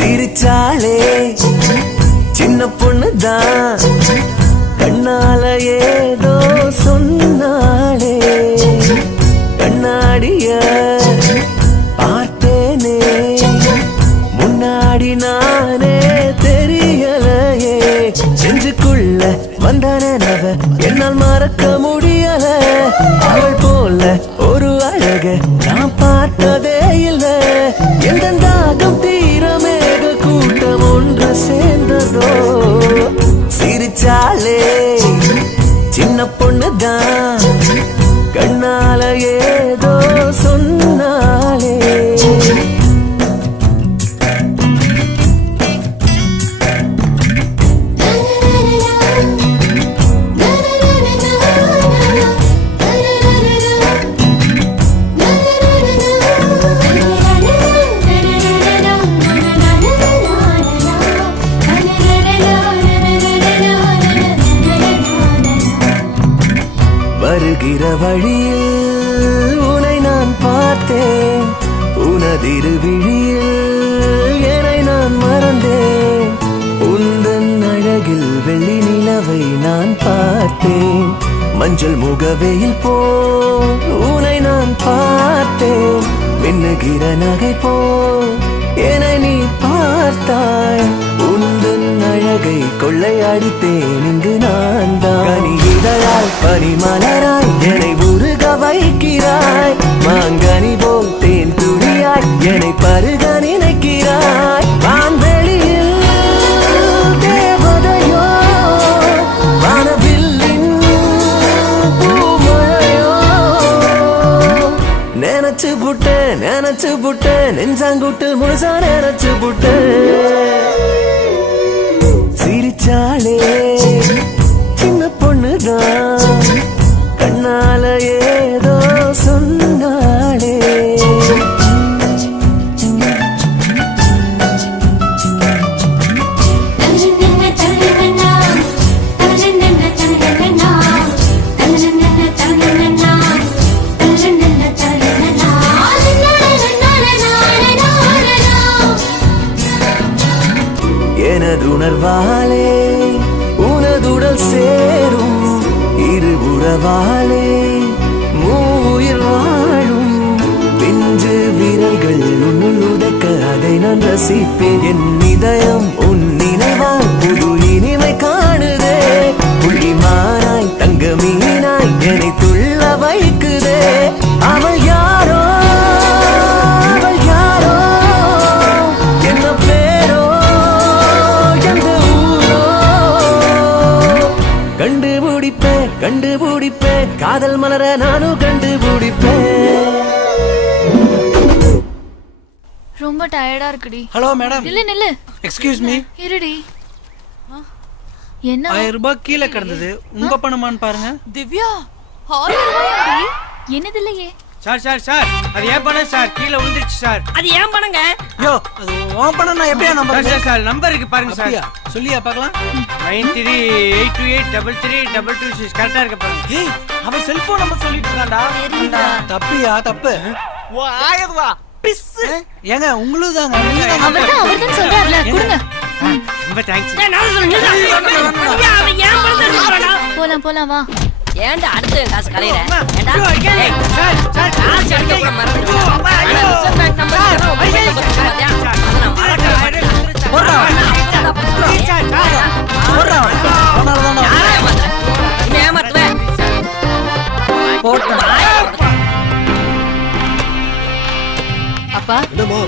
சிரிச்சாலே சின்ன பொண்ணுதான். கண்ணால ஏதோ சொன்னாலே கண்ணாடிய பார்த்தேனே. முன்னாடி நானே தெரியலையே. நெஞ்சுக்குள்ள வந்த நினைவ என்னால் மறக்க முடியல. அவள் போல ஏதோ சொன்னாலே. வருகிற வழியில் உனதிரு விழியில் என்னை நான் மறந்தேன். உந்தன் அழகில் வெள்ளி நிலவை நான் பார்த்தேன். மஞ்சள் முகவையில் போல் உனை நான் பார்த்தேன். மின்னுகிற நகை போல் என நீ பார்த்தாய். உந்தன் அழகை கொள்ளையடித்தேன் இங்கு நான் தான் இதழால் பனிமலரா புட்டு நினைச்சு புட்டு நெஞ்சாங்குட்டு முழுசா நினைச்சு புட்டு. சிரிச்சாளே சின்ன பொண்ணுதான். கண்ணால ஏதோ சொன்னாளே இரு மூயில் வாழும் பிஞ்சு விரல்கள் உன்னுள் அதை நான் ரசிப்பேன். என் இதய காதல் மலர நானும் கண்டுபிடிப்பேன். ரொம்ப டயர்டா இருக்குடி. ஹலோ மேடம் நில்லு நில்லு. எக்ஸ்கியூஸ் மீ இருடி. என்ன? ஆயிரம் ரூபாய் கீழே கிடந்தது. உங்க பணமான்னு பாருங்க. திவ்யா ஆயிரம் ரூபாயாடி என்னது இல்லையே? சார் சார் சார் அது ஏன் பணம் சார் கீழே விழுந்துருச்சு சார் அது ஏன் பண்ணுங்க யோ அது உன் பணம் நான் எப்படியா நம்பர் சார் சார் நம்பர் இருக்கு பாருங்க சார் சொல்லியா பார்க்கலாம் nine three eight two eight double three double two six கரெக்டா இருக்க பாருங்க ஏய் அவன் செல்போன் நம்பர் சொல்லிட்டு இருக்கான்டா தப்புயா தப்பு ஏங்க உங்களுக்கு தாங்க அவர்தான் அவர்தான் சொல்றாருல கொடுங்க ரொம்ப தேங்க்ஸ் நான் சொல்றேன்? போலாம் போலாம் வா ஏன்டா அடுத்த காசு கலையிற ஏன்டா காசு எடுக்க. அப்பா என்னம்மா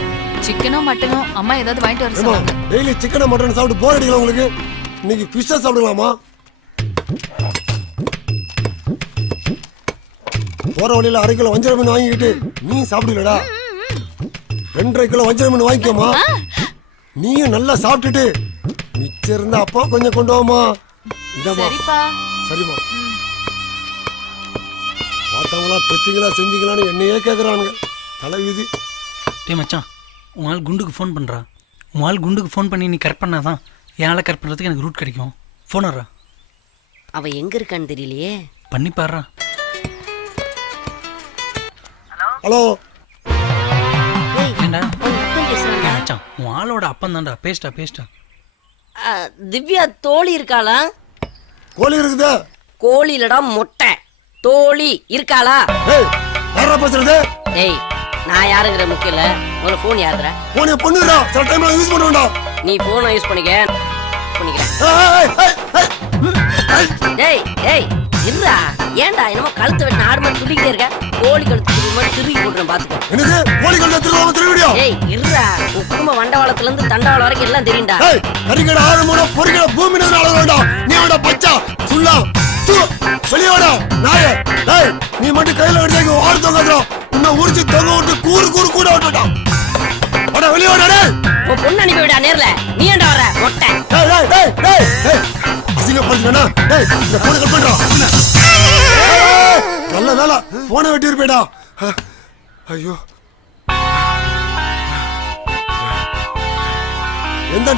சிக்கனோ மட்டனோ அம்மா ஏதாவது வாங்கிட்டு வர சொன்னாங்க டெய்லி சிக்கனை மட்டன் சாப்பிட்டு போர் அடிக்கல உங்களுக்கு இன்னைக்கு ஃபிஷ்ஷா சாப்பிடலாமா போற வழியில அரை கிலோ வஞ்சர மீன் வாங்கிக்கிட்டு நீ சாப்பிடலடா ரெண்டரை கிலோ வஞ்சர மீன் வாங்கிக்கோமா. நீயும் நல்லா சாப்பிட்டுட்டு மிச்சம் இருந்தா அப்பா கொஞ்சம் கொண்டு வாமா இந்தாம்மா. சரிப்பா. சரிம்மா. பார்த்தவங்களா பெத்தீங்களா செஞ்சீங்களான்னு என்னையே கேட்குறானுங்க தலை விதி. டேய் மச்சான் உன் ஆள் குண்டுக்கு ஃபோன் பண்ணுறா உன் ஆள் குண்டுக்கு ஃபோன் பண்ணி நீ கரெக்ட் பண்ணாதான் என் ஆளை கரெக்ட் பண்ணுறதுக்கு எனக்கு ரூட் கிடைக்கும். ஃபோன் வர்றா. அவ எங்க இருக்கான்னு தெரியலையே. பண்ணி பாடுறா. ஹலோ. ஏய், ஏண்டா? மச்சான் உன் ஆளோட அப்பன் தான்டா. பேஸ்டா பேஸ்டா ஆ, திவ்யா தோழி இருக்காளா? கோழி இருக்குதா. கோழி இல்லடா மொட்டை. தோழி இருக்காளா? ஏய் யாரா பேசுறது? டேய் நான் யாருங்கிற முக்கியம் இல்ல உங்க போன் யாருங்கிற போனே பண்ணுடா. சில டைம்ல யூஸ் பண்ண வேண்டாம் நீ போனை யூஸ் பண்ணிக்க. பண்ணிக்கிறேன். ஏய், ஏய், ஏய், ஏய். டேய் டேய் இருடா. ஏன்டா என்னமோ கழுத்து வெட்டின ஆடு மாதிரி துடிக்கிட்டே இருக்க? கோழி கழுத்து துடி மாதிரி திருப்பி போட்டுறேன் பாத்துக்கோ. என்னது? கோழி கழுத்தை திருவாம திருவிடியா டேய் இருடா. உன் குடும்ப வண்டவாளத்துல இருந்து தண்டவாளம் வரைக்கும் எல்லாம் தெரியும்டா. ஏய் கறிக்கடை ஆரம்பம் பொறிக்கடை பூமி நேரம் அளவு வேண்டாம். நீ அவட பச்சா சுல்லா தூ வெளியே வாடா நாய. டேய் நீ மட்டும் கையில எடுத்து வாடு தொங்காதோ உன்னை உரிச்சு தொங்க விட்டு கூறு கூறு கூட விட்டுட்டான் வாடா வெளியே வாடா டேய். உன் பொண்ணு அனுப்பி விடா நேர்ல. நீ ஏன்டா வர மொட்டை. டேய் டேய் டேய் டேய் அசிங்கப்படுத்துனா டேய் இந்த போனை கட் பண்றா. ஏய், நல்ல வேலை போனை வெட்டி இருப்பேடா ஐயோ. எந்த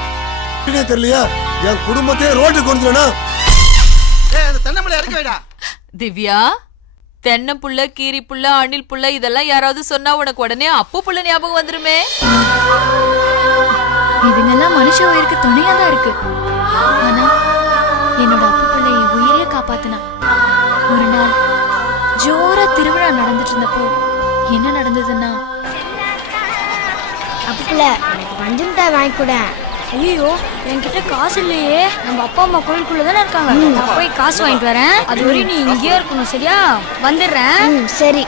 தெரியலையா? என் குடும்பத்தையே ரோட்டுக்கு கொண்டுனா திவ்யா தென்னை புள்ள கீரி புள்ள அணில் புள்ள இதெல்லாம் யாராவது சொன்னா உனக்கு உடனே அப்பு புள்ள ஞாபகம் வந்துருமே. இதுங்கெல்லாம் மனுஷ உயிருக்கு துணையா தான் இருக்கு. ஆனா என்னோட அப்பு பிள்ளை உயிரே காப்பாத்தினா ஒரு நாள் ஜோரா திருவிழா நடந்துட்டு இருந்தப்போ என்ன நடந்ததுன்னா? அப்பல எனக்கு பஞ்சு மிட்டாய் வாங்கி கொடு. ஐயோ என்கிட்ட காசு இல்லையே. நம்ம அப்பா அம்மா கோயிலுக்குள்ள தானே இருக்காங்க நான் போய் காசு வாங்கிட்டு வரேன். அது வரையும் நீ இங்கேயே இருக்கணும் சரியா? வந்துடுறேன். சரி.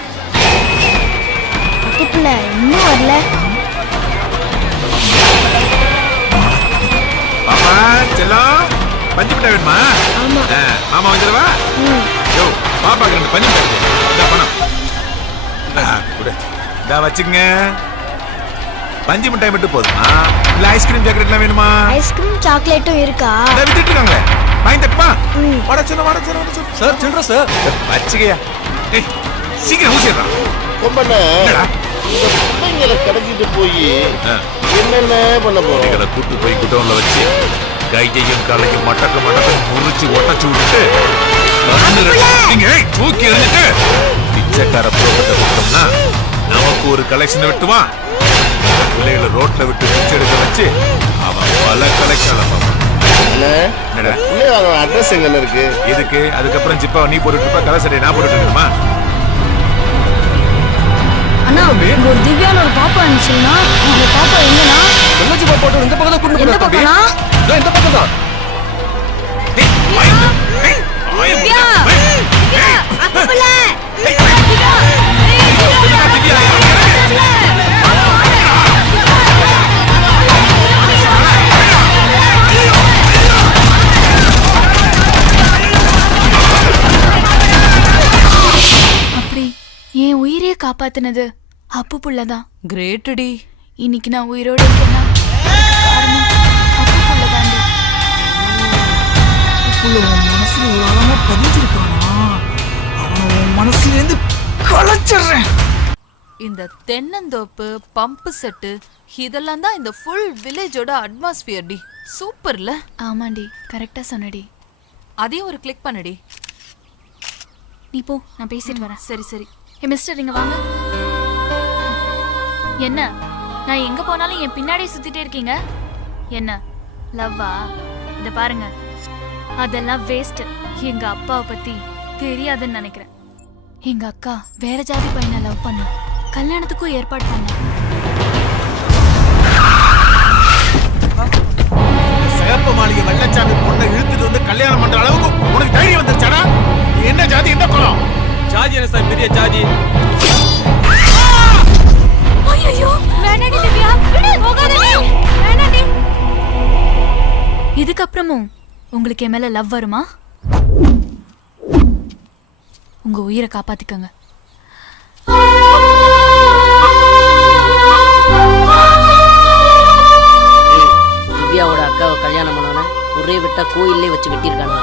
அப்பல இன்னும் வரல. பாப்பா செல்லம் பஞ்சு மிட்டாய் வேணுமா? ஆமா. ஆ, மாமா வந்துடுவா? யோ பாப்பாக்கு ரெண்டு பஞ்சு. இந்தா பணம். ஆ, கொடு. இந்தா வச்சுக்கங்க. பஞ்சு மிட்டாய் மட்டும் போதுமா? இல்ல ஐஸ்கிரீம் சாக்லேட்லாம் வேணுமா? ஐஸ்கிரீம் சாக்லேட்டும் இருக்கா? இந்தா வித்துட்டு இருக்காங்களே. வாங்கி தட்டுமா? வட சொன்ன வட சொன்ன வட சொன்ன சார் சில்லற சார் வச்சுக்கையா. ஏய் சீக்கிரம் என்னடா? இந்த பிள்ளைங்களை போய். என்னென்ன பண்ண போறோம்? இவங்களை கூட்டு போய் குடோன்ல வச்சு கையையும் காலையும் மட்டக்க மட்டக்க முறிச்சு ஒட்டச்சு விட்டுட்டு நீங்க ஏய், தூக்கி எறிஞ்சிட்டு. பிச்சைக்கார விட்டோம்னா நமக்கு ஒரு கலெக்ஷன் வெட்டுவான். பிள்ளைகளை ரோட்ல விட்டு பிச்சை எடுக்க வச்சு அவன் பல கலெக்ஷன் அட்ரஸ் எங்கன்னு இருக்கு. எதுக்கு? அதுக்கப்புறம் ஜிப்பா நீ போட்டுட்டு இருப்ப கலை நான் போட்டுட்டு அண்ணா ஒரு திவ்யான்னு ஒரு பாப்பா இருந்துச்சுன்னா அந்த பாப்பா எங்கண்ணா? வெள்ளச்சி போட்டு இந்த பக்கம் தான் கொண்டு. பக்கம்னா இதோ இந்த பக்கம் தான் காப்பாத்தினது. அப்பு புள்ளதான். கிரேட்டடி இன்னைக்கு நான் உயிரோட இருக்கேன்னா? அப்பு புள்ளதாண்டி. உள்ள உன் மனசுல ஒரு ஆழமா பதிஞ்சிருக்கானா? அவனை உன் மனசுல இருந்து களைச்சிடுறேன் இந்த தென்னந்தோப்பு பம்பு செட்டு இதெல்லாம் தான் இந்த ஃபுல் வில்லேஜோட அட்மாஸ்பியர் டி. சூப்பர்ல ஆமாண்டி. கரெக்டா சொன்னடி. அதையும் ஒரு கிளிக் பண்ணுடி. நீ போ நான் பேசிட்டு வரேன். சரி சரி. ஏ மிஸ்டர் இங்க வாங்க. என்ன? நான் எங்க போனாலும் என் பின்னாடியே சுத்திட்டே இருக்கீங்க? என்ன? லவ்வா? இத பாருங்க. அதெல்லாம் வேஸ்ட் எங்க அப்பாவை பத்தி தெரியாதுன்னு நினைக்கிறேன். எங்க அக்கா வேற ஜாதி பையனை லவ் பண்ணா. கல்யாணத்துக்கும் ஏற்பாடு பண்ண. சிகப்பு மாளிகை வெள்ளச்சாமி போன உங்களுக்கு என் மேல லவ் வருமா? உங்க உயிரை காப்பாத்திக்கங்க. திவ்யாவோட அக்காவை கல்யாணம் பண்ணவன ஒரே விட்டா கோயிலே வச்சு வெட்டியிருக்கானுங்க.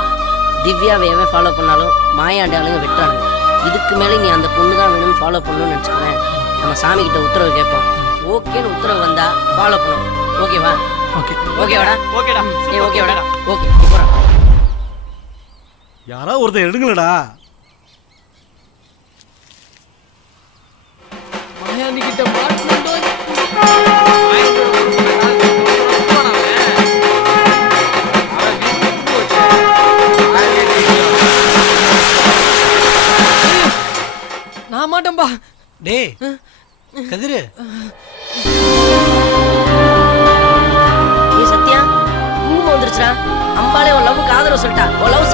திவ்யாவை எவன் ஃபாலோ பண்ணாலும் மாயாண்டி ஆளுங்க வெட்டுறானுங்க. இதுக்கு மேலே நீ அந்த பொண்ணு தான் வேணும்னு ஃபாலோ பண்ணணும்னு நினச்சிக்கிறேன் நம்ம சாமி கிட்ட உத்தரவு கேட்போம் ஓகேன்னு உத்தரவு வந்தா ஃபாலோ பண்ணணும் ஓகேவா ஓகே ஓகேவாடா ஓகேடா நீ ஓகேவாடா ஓகே போறா. யாரா ஒருத்தர் எடுங்களடா. நான் மாட்டேன்பா. டே கதிரு. நீ சத்யா குங்குமம் வந்துருச்சுடா. அம்பாலே உன் லவ்வுக்கு ஆதரவு சொல்லிட்டா. உன் லவ்